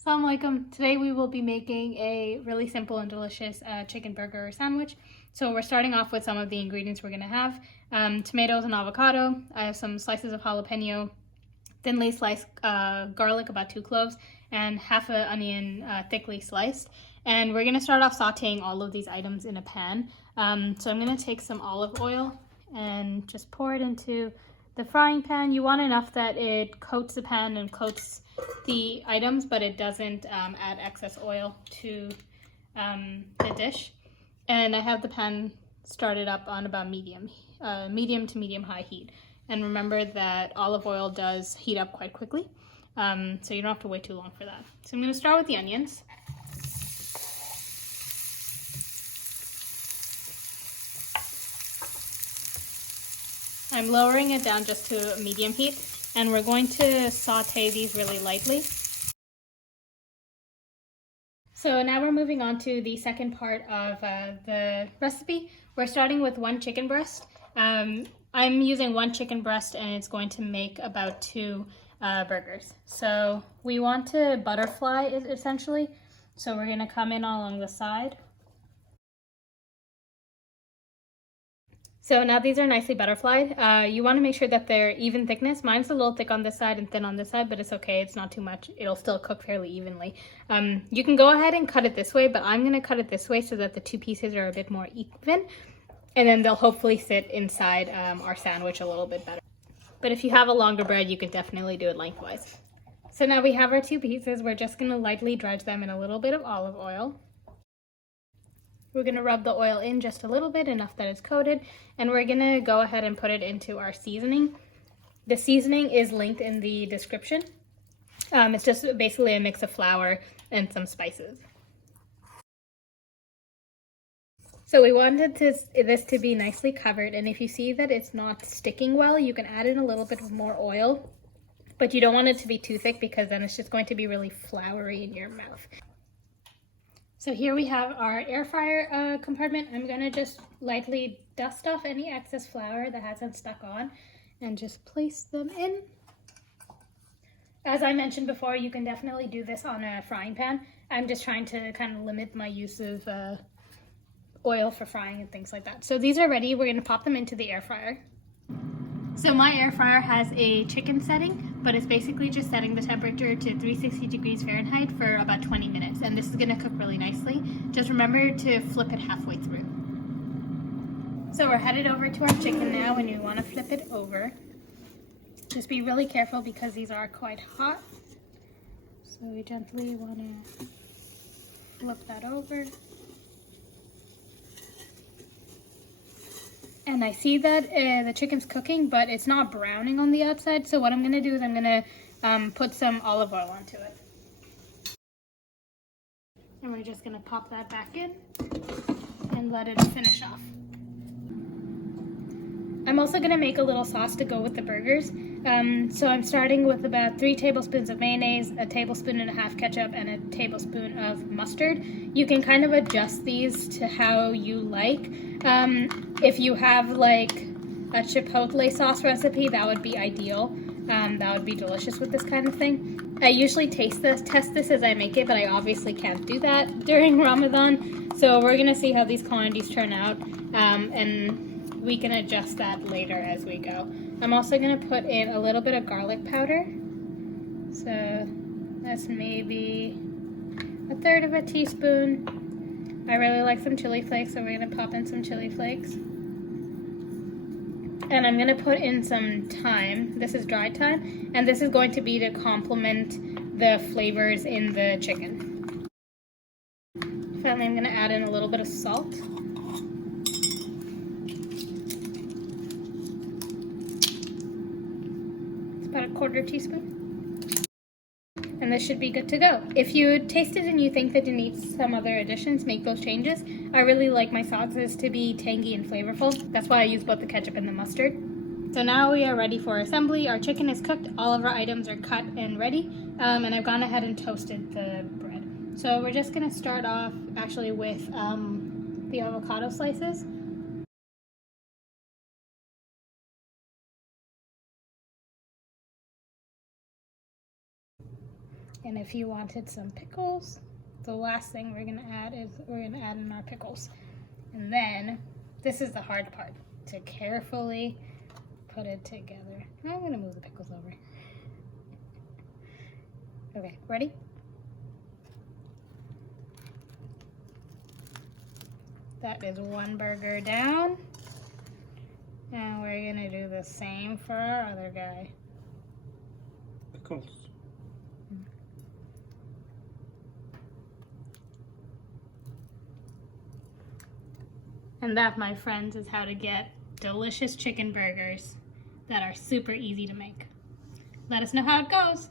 Assalamu alaikum. Today we will be making a really simple and delicious chicken burger sandwich. So we're starting off with some of the ingredients we're going to have. Tomatoes and avocado. I have some slices of jalapeno, thinly sliced garlic, about 2 cloves, and half an onion thickly sliced. And we're going to start off sauteing all of these items in a pan. So I'm going to take some olive oil and just pour it into the frying pan. You want enough that it coats the pan and coats the items, but it doesn't add excess oil to the dish. And I have the pan started up on about medium to medium high heat. And remember that olive oil does heat up quite quickly, so you don't have to wait too long for that. So I'm going to start with the onions. I'm lowering it down just to medium heat, and we're going to saute these really lightly. So now we're moving on to the second part of the recipe. We're starting with 1 chicken breast. I'm using 1 chicken breast, and it's going to make about 2 burgers. So we want to butterfly it essentially. So we're going to come in along the side. So now these are nicely butterflied. You want to make sure that they're even thickness. Mine's a little thick on this side and thin on this side, but it's okay. It's not too much. It'll still cook fairly evenly. You can go ahead and cut it this way, but I'm going to cut it this way so that the 2 pieces are a bit more even. And then they'll hopefully sit inside our sandwich a little bit better. But if you have a longer bread, you could definitely do it lengthwise. So now we have our 2 pieces. We're just going to lightly dredge them in a little bit of olive oil. We're going to rub the oil in just a little bit, enough that it's coated, and we're going to go ahead and put it into our seasoning. The seasoning is linked in the description. It's just basically a mix of flour and some spices. So we wanted this to be nicely covered, and if you see that it's not sticking well, you can add in a little bit of more oil, but you don't want it to be too thick because then it's just going to be really floury in your mouth. So here we have our air fryer compartment. I'm going to just lightly dust off any excess flour that hasn't stuck on and just place them in. As I mentioned before, you can definitely do this on a frying pan. I'm just trying to kind of limit my use of oil for frying and things like that. So these are ready. We're going to pop them into the air fryer. So my air fryer has a chicken setting, but it's basically just setting the temperature to 360 degrees Fahrenheit for about 20 minutes. And this is gonna cook really nicely. Just remember to flip it halfway through. So we're headed over to our chicken now, and you wanna flip it over. Just be really careful because these are quite hot. So we gently wanna flip that over. And I see that the chicken's cooking, but it's not browning on the outside. So what I'm going to do is I'm going to put some olive oil onto it. And we're just going to pop that back in and let it finish off. I'm also going to make a little sauce to go with the burgers. So I'm starting with about 3 tablespoons of mayonnaise, 1.5 tablespoons ketchup, and 1 tablespoon of mustard. You can kind of adjust these to how you like. If you have like a chipotle sauce recipe, that would be ideal. That would be delicious with this kind of thing. I usually test this as I make it, but I obviously can't do that during Ramadan. So we're gonna see how these quantities turn out, and we can adjust that later as we go. I'm also gonna put in a little bit of garlic powder. So that's maybe 1/3 of a teaspoon. I really like some chili flakes, so we're gonna pop in some chili flakes. And I'm gonna put in some thyme. This is dry thyme, and this is going to be to complement the flavors in the chicken. Finally, I'm gonna add in a little bit of salt. It's about 1/4 teaspoon. And this should be good to go. If you taste it and you think that it needs some other additions, make those changes. I really like my sauces to be tangy and flavorful. That's why I use both the ketchup and the mustard. So now we are ready for assembly. Our chicken is cooked. All of our items are cut and ready. And I've gone ahead and toasted the bread. So we're just gonna start off actually with the avocado slices. And if you wanted some pickles, the last thing we're gonna add in our pickles. And then, this is the hard part, to carefully put it together. I'm gonna move the pickles over. Okay, ready? That is one burger down. And we're gonna do the same for our other guy. Pickles. And that, my friends, is how to get delicious chicken burgers that are super easy to make. Let us know how it goes.